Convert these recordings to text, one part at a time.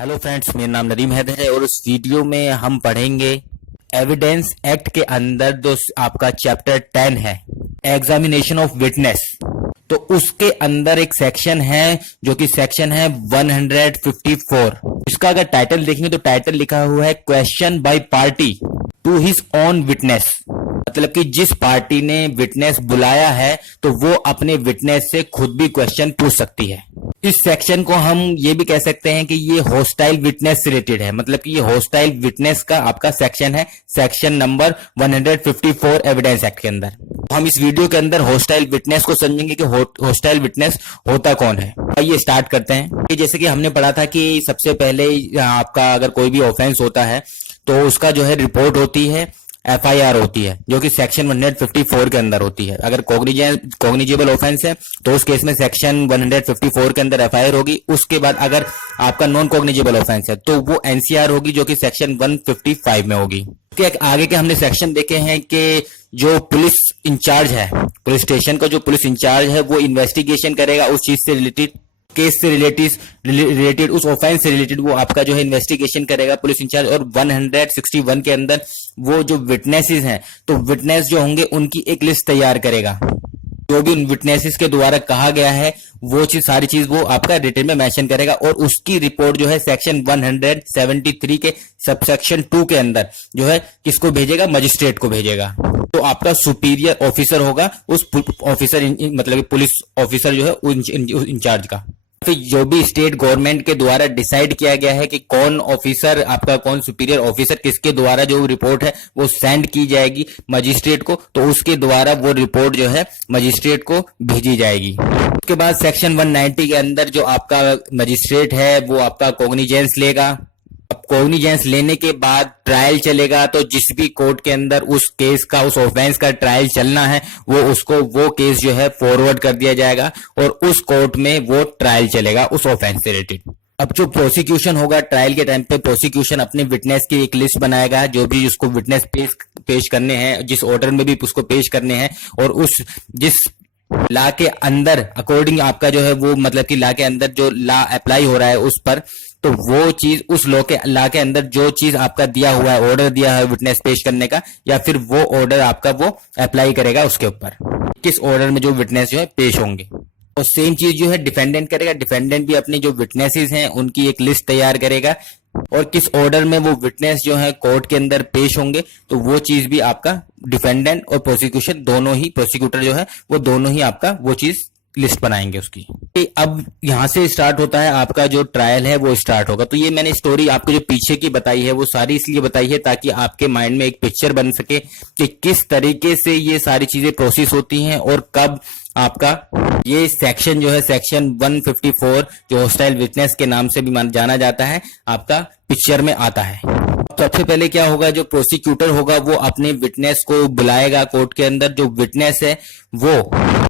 Hello friends, मेरा नाम नदीम हैदर है और इस वीडियो में हम पढ़ेंगे एविडेंस एक्ट के अंदर जो आपका चैप्टर 10 है, एग्जामिनेशन ऑफ विटनेस। तो उसके अंदर एक सेक्शन है जो कि सेक्शन है 154। इसका अगर टाइटल देखेंगे तो टाइटल लिखा हुआ है question by party to his own witness. मतलब कि जिस पार्टी ने विटनेस बुलाया है तो वो अपने विटनेस से खुद भी क्वेश्चन पूछ सकती है। इस सेक्शन को हम ये भी कह सकते हैं कि ये हॉस्टाइल विटनेस से रिलेटेड है। मतलब कि ये हॉस्टाइल विटनेस का आपका सेक्शन है, सेक्शन नंबर 154 एविडेंस एक्ट के अंदर। हम इस वीडियो के अंदर हॉस्टाइल विटनेस को समझेंगे कि हॉस्टाइल विटनेस होता कौन है। आइए स्टार्ट करते हैं। जैसे कि हमने पढ़ा था कि सबसे पहले आपका अगर कोई भी ऑफेंस होता है तो उसका जो है रिपोर्ट होती है, एफआईआर होती है, जो कि सेक्शन 154 के अंदर होती है। अगर कॉग्निजेबल ऑफेंस है तो उस केस में सेक्शन 154 के अंदर एफआईआर होगी। उसके बाद अगर आपका नॉन कॉग्निजेबल ऑफेंस है तो वो एनसीआर होगी, जो कि सेक्शन 155 में होगी। आगे के हमने सेक्शन देखे हैं कि जो पुलिस इंचार्ज है, पुलिस स्टेशन का जो पुलिस इंचार्ज है वो इन्वेस्टिगेशन करेगा उस चीज से रिलेटेड, केस से रिलेटेड उस ऑफेंस से रिलेटेड वो आपका जो है इन्वेस्टिगेशन करेगा पुलिस इंचार्ज। और 161 के अंदर वो जो विटनेसेस हैं तो विटनेस जो होंगे उनकी एक लिस्ट तैयार करेगा। जो भी उन विटनेसेस के द्वारा कहा गया है वो चीज सारी चीज वो आपका रिटन में मेंशन करेगा और उसकी रिपोर्ट जो है सेक्शन 173 के सबसेक्शन 2 के अंदर जो है किसको भेजेगा, मजिस्ट्रेट को भेजेगा। तो आपका सुपीरियर ऑफिसर होगा उस ऑफिसर मतलब पुलिस ऑफिसर जो है इंचार्ज का। फिर जो भी स्टेट गवर्नमेंट के द्वारा डिसाइड किया गया है कि कौन ऑफिसर आपका, कौन सुपीरियर ऑफिसर किसके द्वारा जो रिपोर्ट है वो सेंड की जाएगी मजिस्ट्रेट को, तो उसके द्वारा वो रिपोर्ट जो है मजिस्ट्रेट को भेजी जाएगी। उसके बाद सेक्शन 190 के अंदर जो आपका मजिस्ट्रेट है वो आपका कॉग्निजेंस लेगा। अब कॉग्निजेंस लेने के बाद ट्रायल चलेगा। तो जिस भी कोर्ट के अंदर उस केस का, उस ऑफेंस का ट्रायल चलना है वो केस जो है फॉरवर्ड कर दिया जाएगा और उस कोर्ट में वो ट्रायल चलेगा उस ऑफेंस से रिलेटेड। अब जो प्रोसिक्यूशन होगा ट्रायल के टाइम पे, प्रोसिक्यूशन अपने विटनेस की एक लिस्ट बनाएगा, जो भी उसको विटनेस पेश करने हैं, जिस ऑर्डर में भी उसको पेश करने हैं, और उस जिस लॉ के अंदर अकॉर्डिंग आपका जो है वो मतलब कि लॉ के अंदर जो लॉ अप्लाई हो रहा है उस पर, तो वो चीज उस लॉ के अंदर जो चीज आपका दिया हुआ है, ऑर्डर दिया है विटनेस पेश करने का, या फिर वो ऑर्डर आपका वो अप्लाई करेगा उसके ऊपर, किस ऑर्डर में जो विटनेस जो है पेश होंगे। और सेम चीज जो है डिफेंडेंट करेगा। डिफेंडेंट भी अपने जो विटनेसेस हैं उनकी एक लिस्ट तैयार करेगा और किस ऑर्डर में वो विटनेस जो है कोर्ट के अंदर पेश होंगे, तो वो चीज भी आपका डिफेंडेंट और प्रोसिक्यूशन दोनों ही, प्रोसिक्यूटर जो है वो दोनों ही आपका वो चीज लिस्ट बनाएंगे उसकी। अब यहां से स्टार्ट होता है आपका जो ट्रायल है वो स्टार्ट होगा। तो ये मैंने स्टोरी आपको जो पीछे की बताई है वो सारी इसलिए बताई है ताकि आपके माइंड में एक पिक्चर बन सके कि किस तरीके से ये सारी चीजें प्रोसेस होती हैं और कब आपका ये सेक्शन जो है सेक्शन 154 जो हॉस्टाइल विटनेस के नाम से भी जाना जाता है आपका पिक्चर में आता है। तो सबसे पहले क्या होगा, जो प्रोसिक्यूटर होगा वो अपने विटनेस को बुलाएगा कोर्ट के अंदर।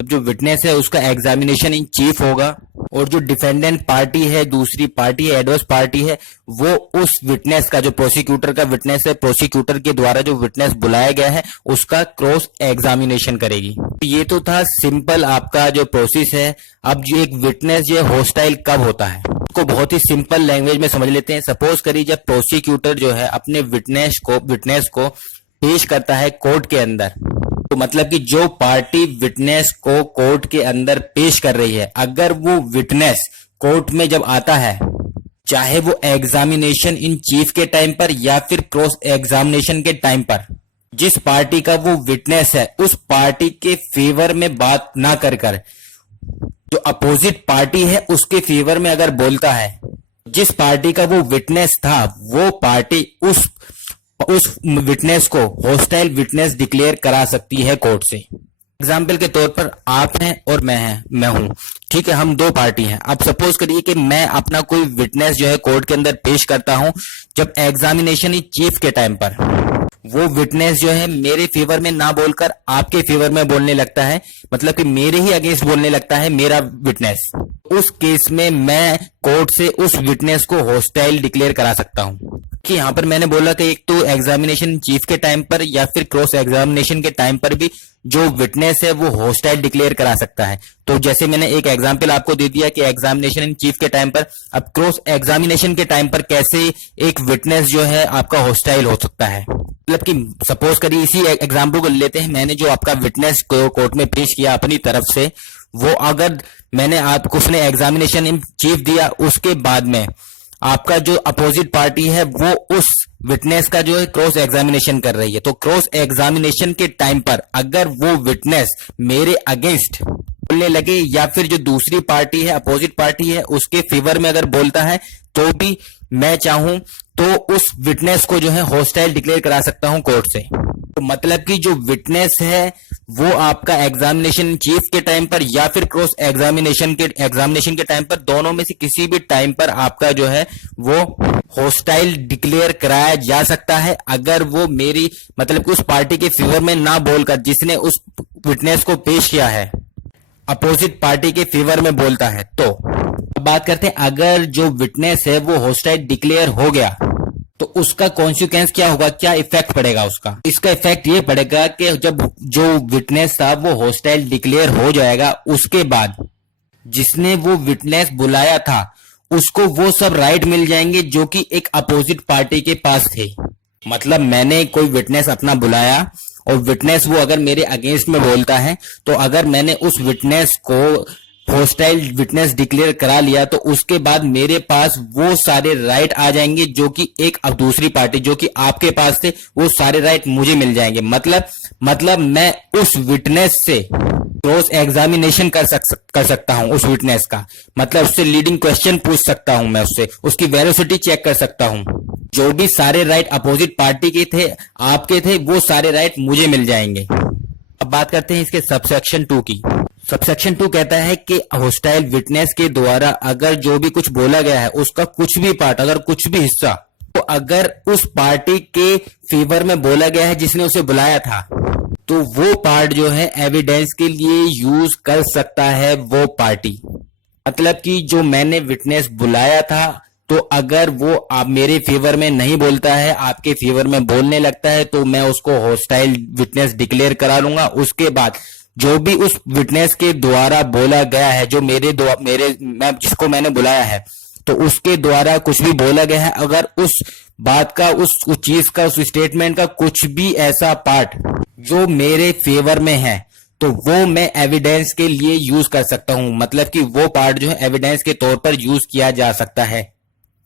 जो विटनेस है उसका एग्जामिनेशन इन चीफ होगा और जो डिफेंडेंट पार्टी है, दूसरी पार्टी है, एडवर्स पार्टी है, वो उस विटनेस का, जो प्रोसिक्यूटर का विटनेस है, प्रोसिक्यूटर के द्वारा जो विटनेस बुलाया गया है उसका क्रॉस एग्जामिनेशन करेगी। ये तो था सिंपल आपका जो प्रोसेस है। अब जो एक विटनेस जो हॉस्टाइल कब होता है को बहुत ही सिंपल लैंग्वेज में समझ लेते हैं। सपोज करिए जब प्रोसिक्यूटर जो है अपने विटनेस को पेश करता है कोर्ट के अंदर, तो मतलब कि जो पार्टी विटनेस को कोर्ट के अंदर पेश कर रही है, अगर वो विटनेस कोर्ट में जब आता है, चाहे वो एग्जामिनेशन इन चीफ के टाइम पर या फिर क्रॉस एग्जामिनेशन के टाइम पर, जिस पार्टी का वो विटनेस है उस पार्टी के फेवर में बात ना कर जो अपोजिट पार्टी है उसके फेवर में अगर बोलता है, जिस पार्टी का वो विटनेस था वो पार्टी उस विटनेस को हॉस्टाइल विटनेस डिक्लेयर करा सकती है कोर्ट से। एग्जाम्पल के तौर पर आप हैं और मैं हूं, ठीक है, हम दो पार्टी हैं। अब सपोज करिए कि मैं अपना कोई विटनेस जो है कोर्ट के अंदर पेश करता हूं जब एग्जामिनेशन चीफ के टाइम पर, वो विटनेस जो है मेरे फेवर में ना बोलकर आपके फेवर में बोलने लगता है, मतलब कि मेरे ही अगेंस्ट बोलने लगता है मेरा विटनेस, उस केस में मैं कोर्ट से उस विटनेस को हॉस्टाइल डिक्लेयर करा सकता हूं। कि यहाँ पर मैंने बोला कि एक तो एग्जामिनेशन चीफ के टाइम पर या फिर क्रॉस एग्जामिनेशन के टाइम पर भी जो विटनेस है वो हॉस्टाइल डिक्लेयर करा सकता है। तो जैसे मैंने एक एग्जांपल आपको दे दिया कि एग्जामिनेशन इन चीफ के टाइम पर, अब क्रॉस एग्जामिनेशन के टाइम पर कैसे एक विटनेस जो है आपका हॉस्टाइल हो सकता है। मतलब कि सपोज करिए इसी एग्जाम्पल को लेते हैं, मैंने जो आपका विटनेस को कोर्ट में पेश किया अपनी तरफ से, वो अगर मैंने आपको उसने एग्जामिनेशन इन चीफ दिया, उसके बाद में आपका जो अपोजिट पार्टी है वो उस विटनेस का जो है क्रॉस एग्जामिनेशन कर रही है, तो क्रॉस एग्जामिनेशन के टाइम पर अगर वो विटनेस मेरे अगेंस्ट बोलने लगे या फिर जो दूसरी पार्टी है अपोजिट पार्टी है उसके फेवर में अगर बोलता है, तो भी मैं चाहूं तो उस विटनेस को जो है हॉस्टाइल डिक्लेयर करा सकता हूं कोर्ट से। तो मतलब कि जो विटनेस है वो आपका एग्जामिनेशन चीफ के टाइम पर या फिर क्रॉस एग्जामिनेशन के टाइम पर, दोनों में से किसी भी टाइम पर आपका जो है वो हॉस्टाइल डिक्लेयर कराया जा सकता है, अगर वो मेरी मतलब कि उस पार्टी के फेवर में ना बोलकर जिसने उस विटनेस को पेश किया है अपोजिट पार्टी के फेवर में बोलता है। तो अब बात करते हैं, अगर जो विटनेस है वो हॉस्टाइल डिक्लेयर हो गया तो उसका कॉन्सिक्वेंस क्या होगा, क्या इफेक्ट पड़ेगा उसका। इसका इफेक्ट ये पड़ेगा कि जब जो विटनेस था वो हॉस्टाइल डिक्लेयर हो जाएगा, उसके बाद जिसने वो विटनेस बुलाया था उसको वो सब राइट मिल जाएंगे जो कि एक अपोजिट पार्टी के पास थे। मतलब मैंने कोई विटनेस अपना बुलाया और विटनेस वो अगर मेरे अगेंस्ट में बोलता है, तो अगर मैंने उस विटनेस को हॉस्टाइल विटनेस डिक्लेयर करा लिया तो उसके बाद मेरे पास वो सारे राइट आ जाएंगे जो कि एक अब दूसरी पार्टी जो कि आपके पास थे, वो सारे राइट मुझे मिल जाएंगे। मतलब मैं उस विटनेस से क्रॉस एग्जामिनेशन कर सकता हूं उस विटनेस का, मतलब उससे लीडिंग क्वेश्चन पूछ सकता हूं, मैं उससे उसकी वेरोसिटी चेक कर सकता हूं। जो भी सारे राइट अपोजिट पार्टी के थे आपके थे वो सारे राइट मुझे मिल जाएंगे। अब बात करते हैं इसके सबसेक्शन 2 की। सबसेक्शन 2 कहता है कि हॉस्टाइल विटनेस के द्वारा अगर जो भी कुछ बोला गया है उसका कुछ भी पार्ट, अगर कुछ भी हिस्सा, तो अगर उस पार्टी के फेवर में बोला गया है जिसने उसे बुलाया था, तो वो पार्ट जो है एविडेंस के लिए यूज कर सकता है वो पार्टी। मतलब कि जो मैंने विटनेस बुलाया था, तो अगर वो आप मेरे फेवर में नहीं बोलता है, आपके फेवर में बोलने लगता है, तो मैं उसको हॉस्टाइल विटनेस डिक्लेयर करा लूंगा। उसके बाद जो भी उस विटनेस के द्वारा बोला गया है, जो मैं जिसको मैंने बुलाया है, तो उसके द्वारा कुछ भी बोला गया है, अगर उस बात का उस चीज का उस स्टेटमेंट का कुछ भी ऐसा पार्ट जो मेरे फेवर में है, तो वो मैं एविडेंस के लिए यूज कर सकता हूं। मतलब कि वो पार्ट जो है एविडेंस के तौर पर यूज किया जा सकता है।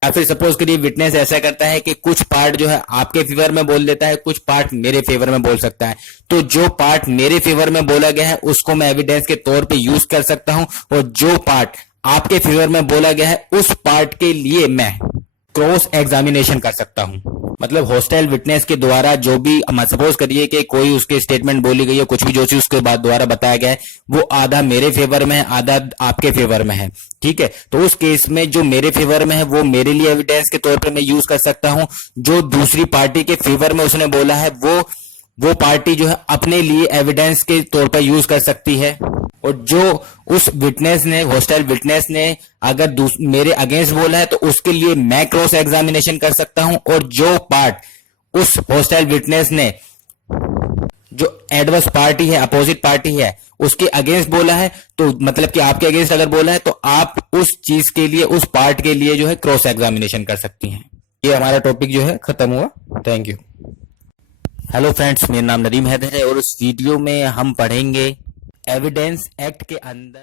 या फिर सपोज करिए विटनेस ऐसा करता है कि कुछ पार्ट जो है आपके फेवर में बोल देता है, कुछ पार्ट मेरे फेवर में बोल सकता है, तो जो पार्ट मेरे फेवर में बोला गया है उसको मैं एविडेंस के तौर पे यूज कर सकता हूं, और जो पार्ट आपके फेवर में बोला गया है उस पार्ट के लिए मैं क्रॉस एग्जामिनेशन कर सकता हूं। मतलब हॉस्टाइल विटनेस के द्वारा जो भी, सपोज करिए कि कोई उसके स्टेटमेंट बोली गई है, कुछ भी जो चीज उसके बाद द्वारा बताया गया है वो आधा मेरे फेवर में है, आधा आपके फेवर में है, ठीक है। तो उस केस में जो मेरे फेवर में है वो मेरे लिए एविडेंस के तौर पर मैं यूज कर सकता हूं, जो दूसरी पार्टी के फेवर में उसने बोला है वो पार्टी जो है अपने लिए एविडेंस के तौर पर यूज कर सकती है। और जो उस विटनेस ने, हॉस्टाइल विटनेस ने अगर मेरे अगेंस्ट बोला है, तो उसके लिए मैं क्रॉस एग्जामिनेशन कर सकता हूं। और जो पार्ट उस हॉस्टाइल विटनेस ने जो एडवर्स पार्टी है, अपोजिट पार्टी है, उसके अगेंस्ट बोला है, तो मतलब कि आपके अगेंस्ट अगर बोला है, तो आप उस चीज के लिए, उस पार्ट के लिए जो है क्रॉस एग्जामिनेशन कर सकती हैं। ये हमारा टॉपिक जो है खत्म हुआ। Thank you. हेलो फ्रेंड्स, मेरा नाम नदीम हैदर है और इस वीडियो में हम पढ़ेंगे एविडेंस एक्ट के अंदर